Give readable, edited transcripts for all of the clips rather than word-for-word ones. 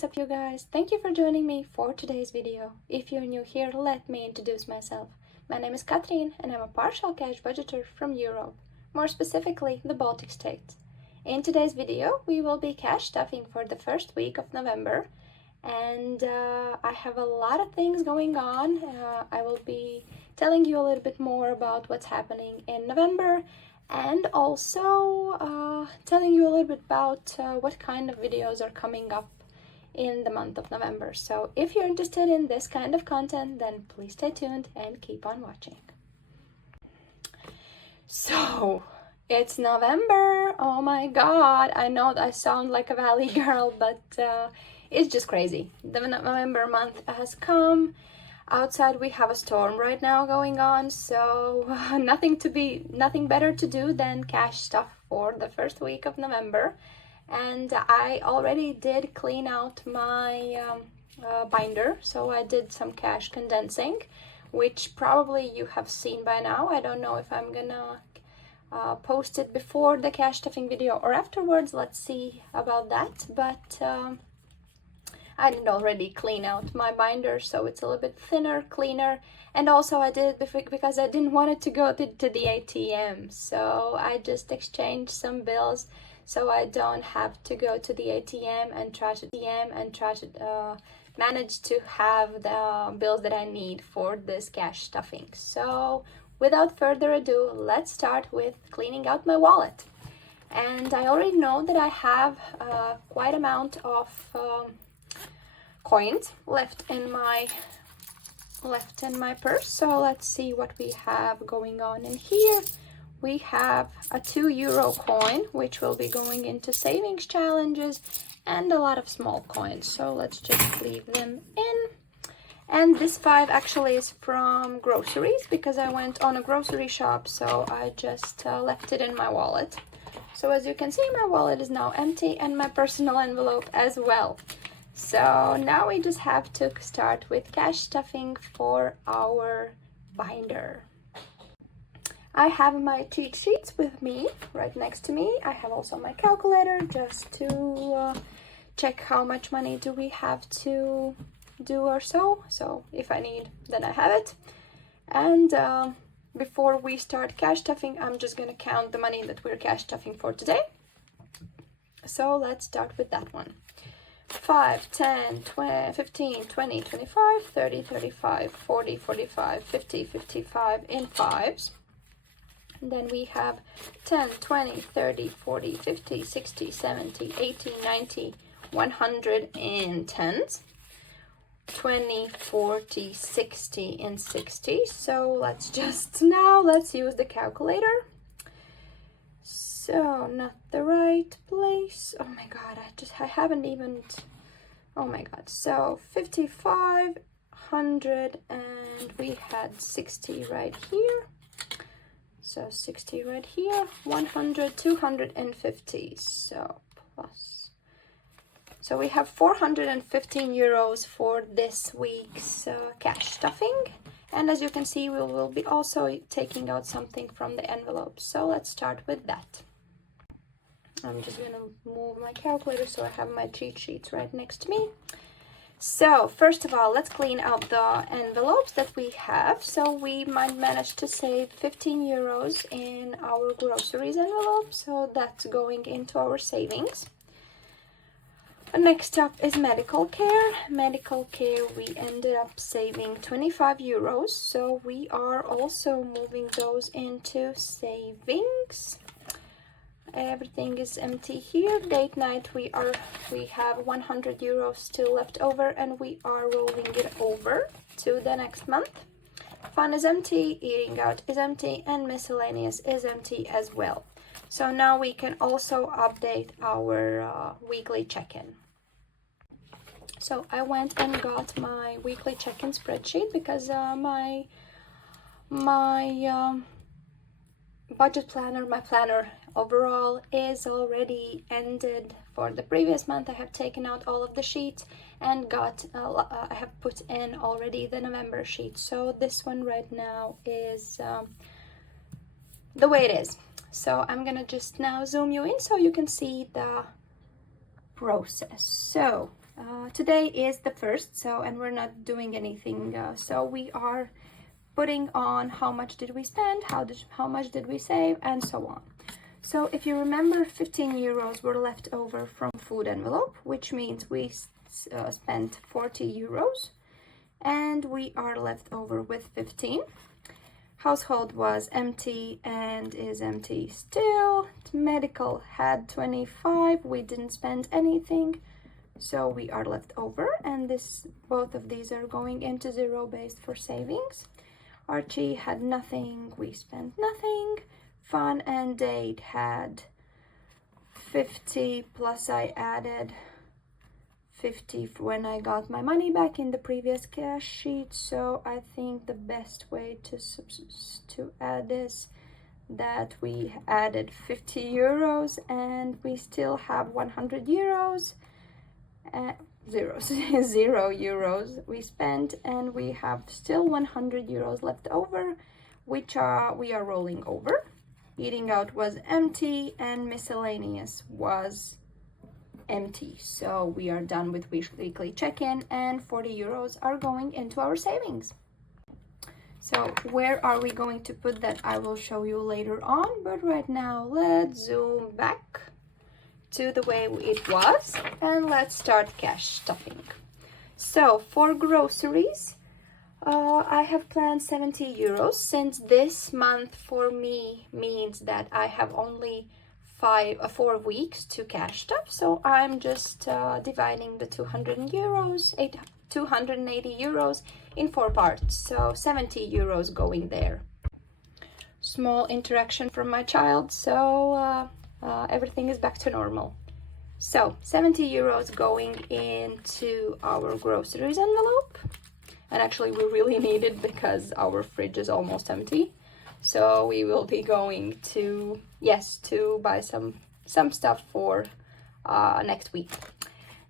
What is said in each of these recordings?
what's up you guys? Thank you for joining me for today's video. If you're new here, let me introduce myself. My name is Catherine and I'm a partial cash budgeter from Europe, more specifically the Baltic States. In today's video, we will be cash stuffing for the first week of November, and I have a lot of things going on. I will be telling you a little bit more about what's happening in November, and also telling you a little bit about what kind of videos are coming up in the month of November. So if you're interested in this kind of content, then please stay tuned and keep on watching. So it's November. Oh my god, I know I sound like a valley girl, but it's just crazy. The November month has come. Outside we have a storm right now going on, so nothing better to do than cash stuff for the first week of November. And I already did clean out my binder, so I did some cash condensing, which probably you have seen by now. I don't know if I'm gonna post it before the cash stuffing video or afterwards. Let's see about that, but I did already clean out my binder, so it's a little bit thinner, cleaner. And also I did it because I didn't want it to go to the ATM, so I just exchanged some bills so I don't have to go to the ATM and try to manage to have the bills that I need for this cash stuffing. So without further ado, let's start with cleaning out my wallet. And I already know that I have quite amount of coins left in my purse. So let's see what we have going on in here. We have a €2 coin, which will be going into savings challenges, and a lot of small coins. So let's just leave them in. And this 5 actually is from groceries, because I went on a grocery shop, so I just left it in my wallet. So as you can see, my wallet is now empty, and my personal envelope as well. So now we just have to start with cash stuffing for our binder. I have my cheat sheets with me, right next to me. I have also my calculator just to check how much money do we have to do or so. So if I need, then I have it. And before we start cash stuffing, I'm just gonna count the money that we're cash stuffing for today. So let's start with that one. 5, 10, 20, 15, 20, 25, 30, 35, 40, 45, 50, 55 in 5s. And then we have 10, 20, 30, 40, 50, 60, 70, 80, 90, 100 in 10s. 20, 40, 60 in 60. So let's use the calculator. So not the right place. Oh my god, I haven't even, oh my god. So 55, 100, and we had 60 right here. So 60 right here, 100, 250. So plus. So we have 415 euros for this week's cash stuffing. And as you can see, we will be also taking out something from the envelope. So let's start with that. I'm just gonna move my calculator so I have my cheat sheets right next to me. So first of all, let's clean out the envelopes that we have. So we might manage to save 15 euros in our groceries envelope. So that's going into our savings. Next up is medical care. Medical care, we ended up saving 25 euros. So we are also moving those into savings. Everything is empty here. Date night, we have 100 euros still left over, and we are rolling it over to the next month. Fun is empty, eating out is empty, and miscellaneous is empty as well. So now we can also update our weekly check-in. So I went and got my weekly check-in spreadsheet because my budget planner, my planner overall, is already ended for the previous month. I have taken out all of the sheets and I have put in already the November sheet. So this one right now is the way it is. So I'm gonna just now zoom you in so you can see the process. So today is the 1st, so, and we're not doing anything, so we are putting on how much did we spend, how much did we save, and so on. So if you remember, 15 euros were left over from food envelope, which means we spent 40 euros and we are left over with 15. Household was empty and is empty still. Medical had 25, we didn't spend anything, so we are left over, and both of these are going into zero based for savings. Archie had nothing, we spent nothing. Fun and date had 50, plus I added 50 when I got my money back in the previous cash sheet. So I think the best way to add this, that we added 50 euros and we still have 100 euros, zero euros we spent, and we have still 100 euros left over, which we are rolling over. Eating out was empty and miscellaneous was empty. So we are done with weekly check-in, and 40 euros are going into our savings. So where are we going to put that? I will show you later on, but right now let's zoom back to the way it was and let's start cash stuffing. So for groceries, I have planned 70 euros since this month for me means that I have only 4 weeks to cash stuff. So I'm just dividing the 280 euros in 4 parts. So 70 euros going there. Small interaction from my child, so everything is back to normal. So 70 euros going into our groceries envelope. And actually we really need it because our fridge is almost empty. So we will be going to, to buy some stuff for next week.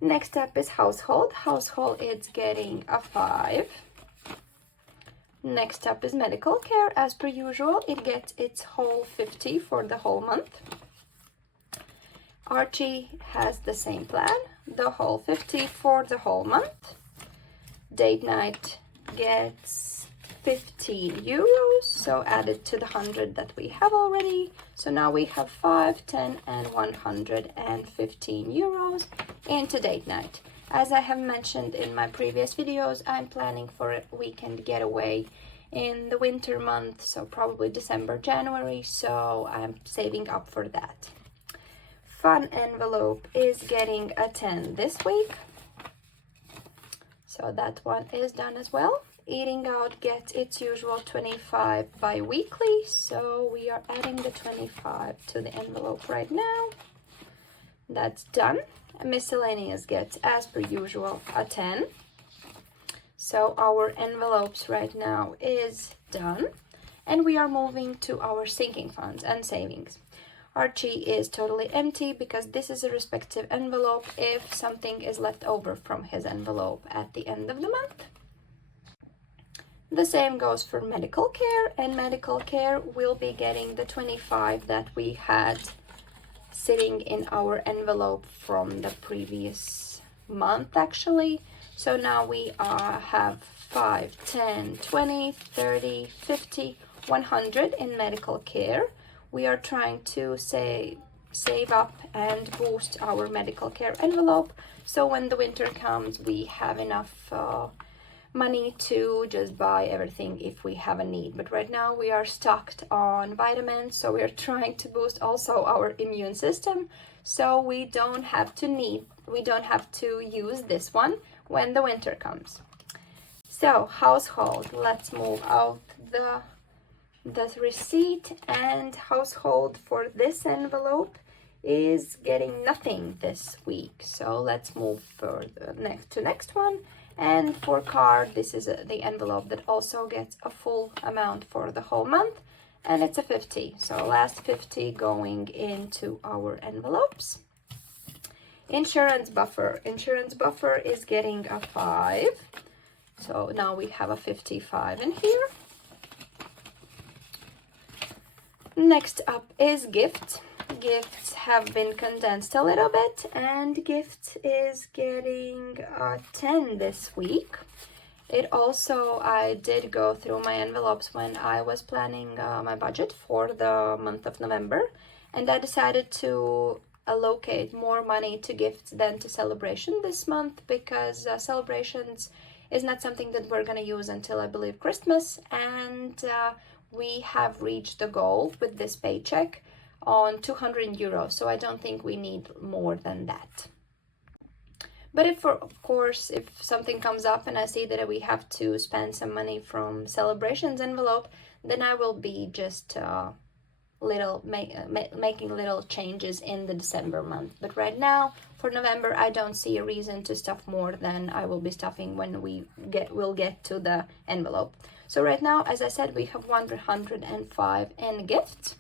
Next up is household. Household, it's getting a 5. Next up is medical care. As per usual, it gets its whole 50 for the whole month. Archie has the same plan, the whole 50 for the whole month. Date night gets 15 euros, so added to the 100 that we have already. So now we have 5, 10 and 115 euros into date night. As I have mentioned in my previous videos, I'm planning for a weekend getaway in the winter month, so probably December, January, so I'm saving up for that. Fun envelope is getting a 10 this week. So that one is done as well. Eating out gets its usual 25 bi-weekly, so we are adding the 25 to the envelope right now. That's done. Miscellaneous gets, as per usual, a 10. So our envelopes right now is done, and we are moving to our sinking funds and savings. Archie is totally empty because this is a respective envelope if something is left over from his envelope at the end of the month. The same goes for medical care, and medical care will be getting the 25 that we had sitting in our envelope from the previous month actually. So now we have 5, 10, 20, 30, 50, 100 in medical care. We are trying to save up and boost our medical care envelope, so when the winter comes we have enough money to just buy everything if we have a need. But right now we are stocked on vitamins, so we are trying to boost also our immune system, so we don't have to use this one when the winter comes. So household, let's move out the receipt, and household for this envelope is getting nothing this week. So let's move further next one. And for card, this is the envelope that also gets a full amount for the whole month, and it's a 50. So last 50 going into our envelopes. Insurance buffer is getting a 5. So now we have a 55 in here. Next up is gift. gifts have been condensed a little bit, and gifts is getting 10 this week. It also, I did go through my envelopes when I was planning my budget for the month of November, and I decided to allocate more money to gifts than to celebration this month, because celebrations is not something that we're going to use until, I believe, Christmas, and we have reached the goal with this paycheck on 200 euros, so I don't think we need more than that. But if, of course, if something comes up and I see that we have to spend some money from celebrations envelope, then I will be just making little changes in the December month. But right now, for November, I don't see a reason to stuff more than I will be stuffing when we'll get to the envelope. So right now, as I said, we have 105 in gifts.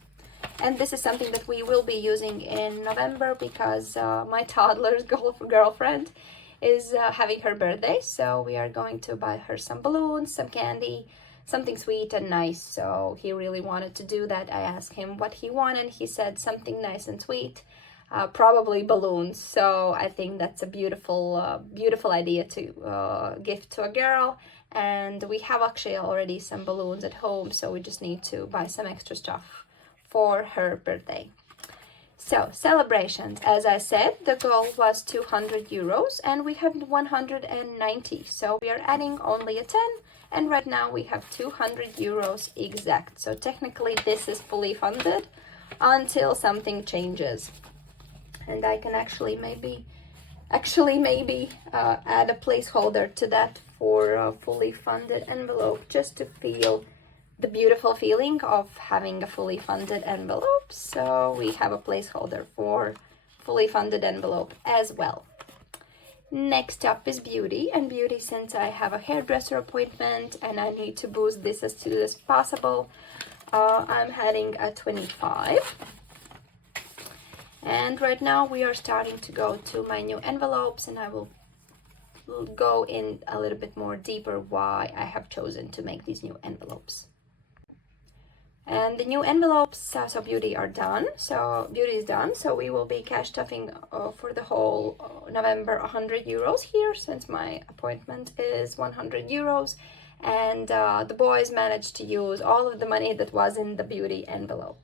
And this is something that we will be using in November, because my toddler's girlfriend is having her birthday. So we are going to buy her some balloons, some candy, something sweet and nice. So he really wanted to do that. I asked him what he wanted. He said something nice and sweet, probably balloons. So I think that's a beautiful idea to gift to a girl. And we have actually already some balloons at home. So we just need to buy some extra stuff for her birthday. So celebrations, as I said, the goal was 200 euros and we have 190. So we are adding only a 10, and right now we have 200 euros exact. So technically this is fully funded until something changes. And I can actually maybe add a placeholder to that for a fully funded envelope, just to feel the beautiful feeling of having a fully funded envelope. So we have a placeholder for fully funded envelope as well. Next up is beauty, and beauty, since I have a hairdresser appointment and I need to boost this as soon as possible, I'm heading at 25. And right now we are starting to go to my new envelopes, and I will go in a little bit more deeper why I have chosen to make these new envelopes. And the new envelopes, so beauty are done. So beauty is done. So we will be cash stuffing for the whole November 100 euros here, since my appointment is 100 euros. And the boys managed to use all of the money that was in the beauty envelope.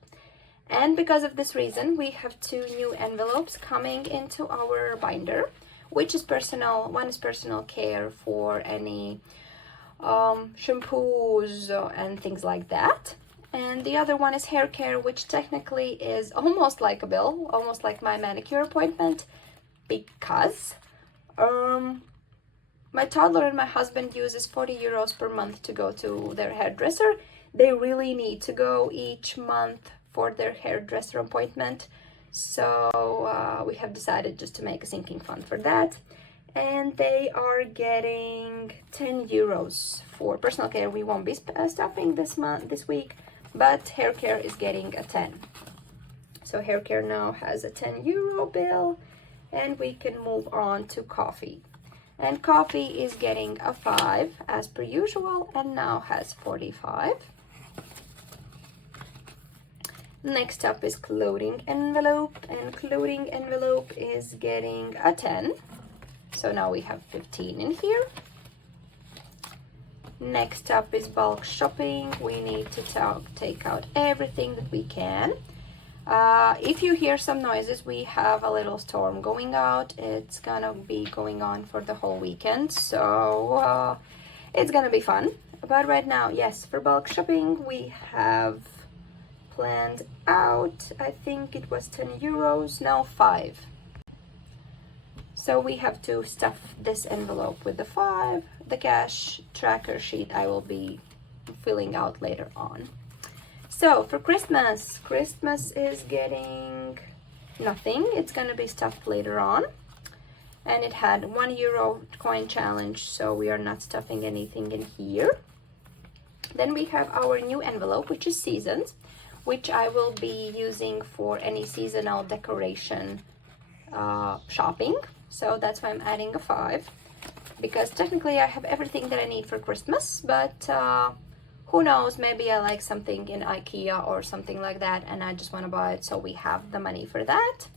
And because of this reason, we have 2 new envelopes coming into our binder, which is personal. One is personal care for any shampoos and things like that. And the other one is hair care, which technically is almost like a bill, almost like my manicure appointment, because my toddler and my husband uses 40 euros per month to go to their hairdresser. They really need to go each month for their hairdresser appointment. So we have decided just to make a sinking fund for that. And they are getting 10 euros for personal care. We won't be stuffing this week, but hair care is getting a 10. So hair care now has a 10 euro bill, and we can move on to coffee. And coffee is getting a 5 as per usual, and now has 45. Next up is clothing envelope, and clothing envelope is getting a 10. So now we have 15 in here. Next up is bulk shopping. We need to take out everything that we can. If you hear some noises, we have a little storm going out. It's gonna be going on for the whole weekend, so it's gonna be fun. But right now, yes, for bulk shopping, we have planned out, I think it was 10 euros, no, 5. So we have to stuff this envelope with the 5. The cash tracker sheet I will be filling out later on. So for Christmas is getting nothing. It's gonna be stuffed later on. And it had 1 euro coin challenge, so we are not stuffing anything in here. Then we have our new envelope, which is seasons, which I will be using for any seasonal decoration shopping. So that's why I'm adding a 5, because technically I have everything that I need for Christmas, but who knows, maybe I like something in IKEA or something like that and I just want to buy it, so we have the money for that.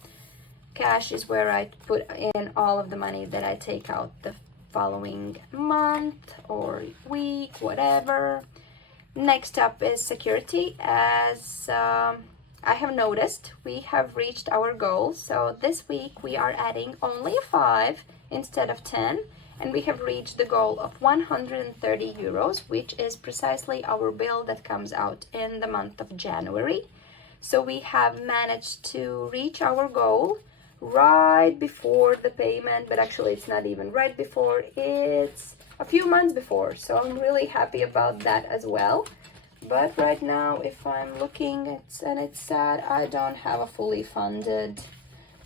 Cash is where I put in all of the money that I take out the following month or week, whatever. Next up is security. As I have noticed, we have reached our goal. So this week we are adding only 5 instead of 10, and we have reached the goal of 130 euros, which is precisely our bill that comes out in the month of January. So we have managed to reach our goal right before the payment, but actually it's not even right before, it's a few months before, so I'm really happy about that as well. But right now, if I'm looking, it's sad, I don't have a fully funded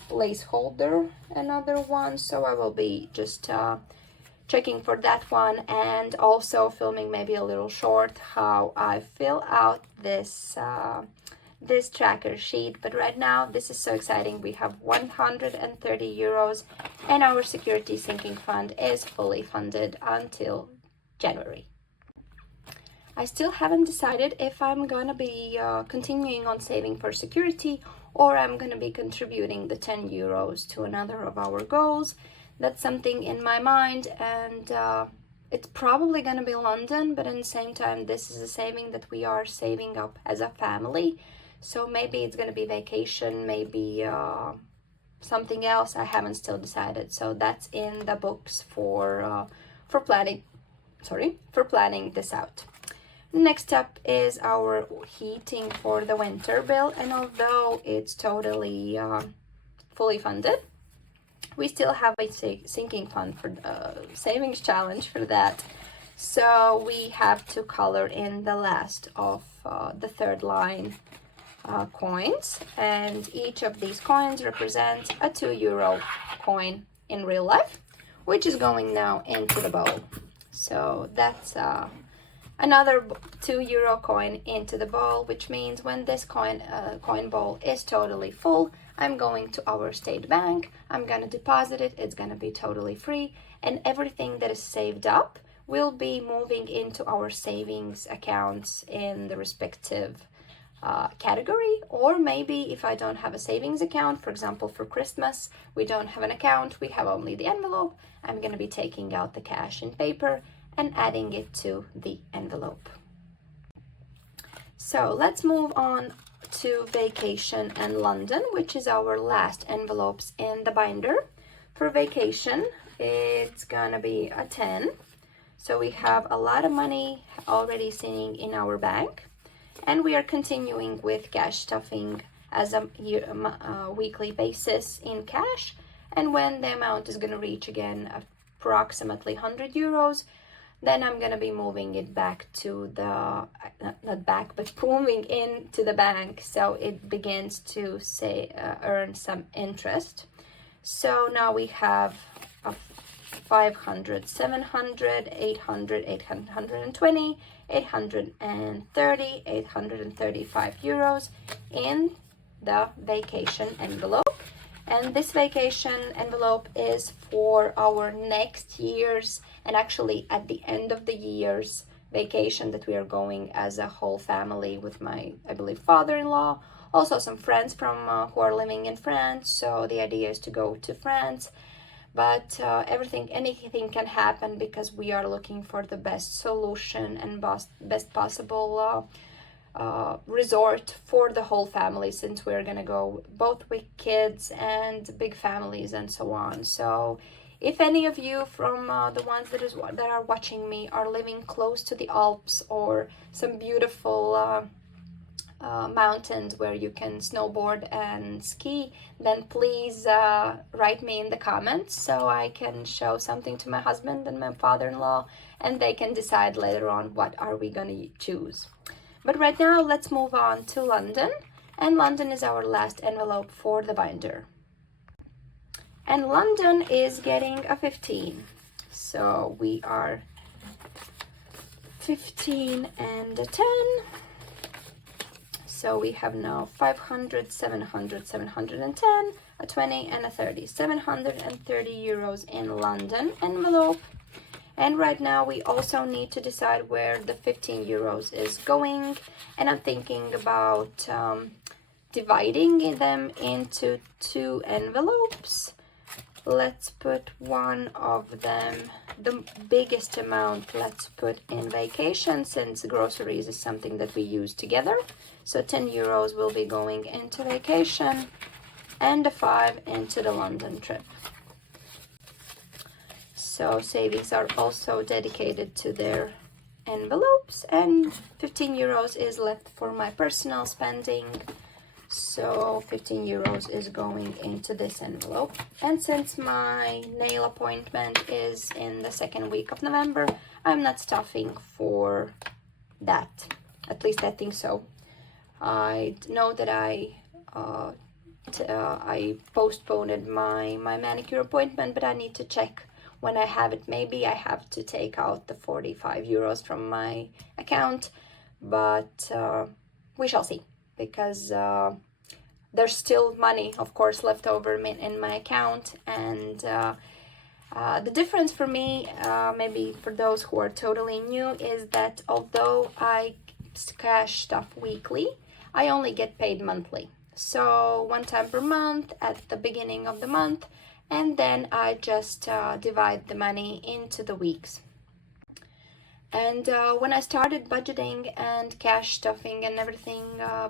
placeholder, another one, so I will be just checking for that one, and also filming maybe a little short how I fill out this this tracker sheet. But right now this is so exciting. We have 130 euros and our security sinking fund is fully funded until January. I still haven't decided if I'm gonna be continuing on saving for security or I'm gonna be contributing the 10 euros to another of our goals. That's something in my mind, and it's probably gonna be London, but at the same time this is a saving that we are saving up as a family. So maybe it's gonna be vacation, maybe something else. I haven't still decided. So that's in the books for planning this out. Next up is our heating for the winter bill, and although it's totally fully funded, we still have a sinking fund for savings challenge for that. So we have to color in the last of the third line coins, and each of these coins represents a 2 euro coin in real life, which is going now into the bowl. So that's another 2 euro coin into the bowl, which means when this coin bowl is totally full, I'm going to our state bank, I'm gonna deposit it, it's gonna be totally free, and everything that is saved up will be moving into our savings accounts in the respective category. Or maybe if I don't have a savings account, for example for Christmas we don't have an account, we have only the envelope, I'm going to be taking out the cash in paper and adding it to the envelope. So let's move on to vacation and London, which is our last envelopes in the binder. For vacation it's gonna be a 10, so we have a lot of money already sitting in our bank. And we are continuing with cash stuffing as a weekly basis in cash. And when the amount is going to reach again approximately 100 euros, then I'm going to be moving it back to the, not back, but moving into the bank, so it begins to earn some interest. So now we have 500, 700, 800, 820, 830, 835 euros in the vacation envelope. And this vacation envelope is for our next year's, and actually at the end of the year's vacation that we are going as a whole family with my, I believe, father-in-law, also some friends from who are living in France. So the idea is to go to France. But anything can happen, because we are looking for the best solution and best possible resort for the whole family, since we're gonna go both with kids and big families and so on. So if any of you from the ones that are watching me are living close to the Alps or some beautiful mountains where you can snowboard and ski, then please write me in the comments so I can show something to my husband and my father-in-law, and they can decide later on what are we gonna choose. But right now let's move on to London, and London is our last envelope for the binder. And London is getting a 15, so we are 15 and a 10. So we have now 500, 700, 710, a 20 and a 30. 730 euros in London envelope. And right now we also need to decide where the 15 euros is going. And I'm thinking about dividing them into 2 envelopes. Let's put one of them, the biggest amount, let's put in vacation, since groceries is something that we use together. So 10 euros will be going into vacation and the 5 into the London trip. So savings are also dedicated to their envelopes, and 15 euros is left for my personal spending. So 15 euros is going into this envelope. And since my nail appointment is in the 2nd week of November, I'm not stuffing for that. At least I think so. I know that I postponed my manicure appointment, but I need to check when I have it. Maybe I have to take out the 45 euros from my account, but we shall see, because there's still money, of course, left over in my account. And the difference for me, maybe for those who are totally new, is that although I cash stuff weekly, I only get paid monthly. So 1 time per month at the beginning of the month, and then I just divide the money into the weeks. And when I started budgeting and cash stuffing and everything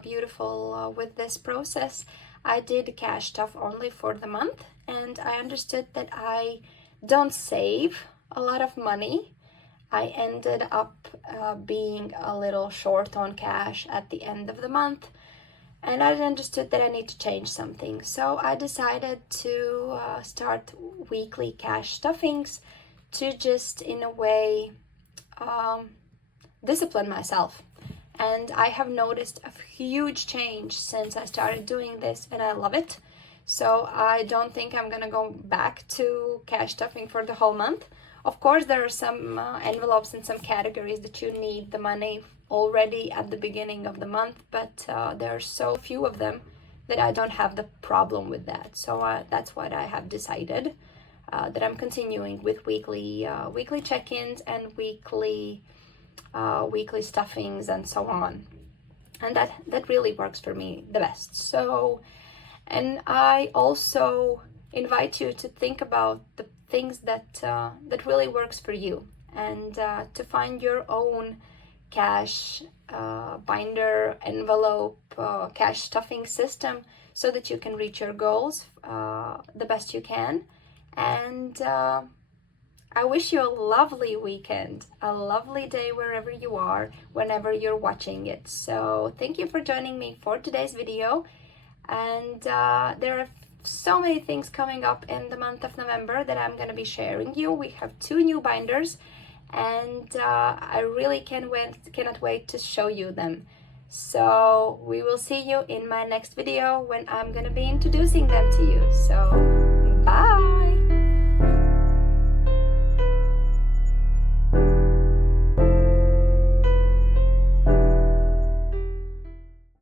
beautiful with this process, I did cash stuff only for the month, and I understood that I don't save a lot of money. I ended up being a little short on cash at the end of the month, and I understood that I need to change something. So I decided to start weekly cash stuffings to just, in a way, discipline myself. And I have noticed a huge change since I started doing this, and I love it. So I don't think I'm gonna go back to cash stuffing for the whole month. Of course, there are some envelopes and some categories that you need the money already at the beginning of the month, but there are so few of them that I don't have the problem with that. So that's what I have decided, that I'm continuing with weekly check-ins and weekly stuffings and so on. And that really works for me the best. So, and I also invite you to think about the things that really works for you, and to find your own cash binder, envelope, cash stuffing system, so that you can reach your goals the best you can. And I wish you a lovely weekend, a lovely day wherever you are, whenever you're watching it. So thank you for joining me for today's video. And there are so many things coming up in the month of November that I'm going to be sharing you. We have 2 new binders, and I really cannot wait to show you them. So we will see you in my next video when I'm going to be introducing them to you. So bye!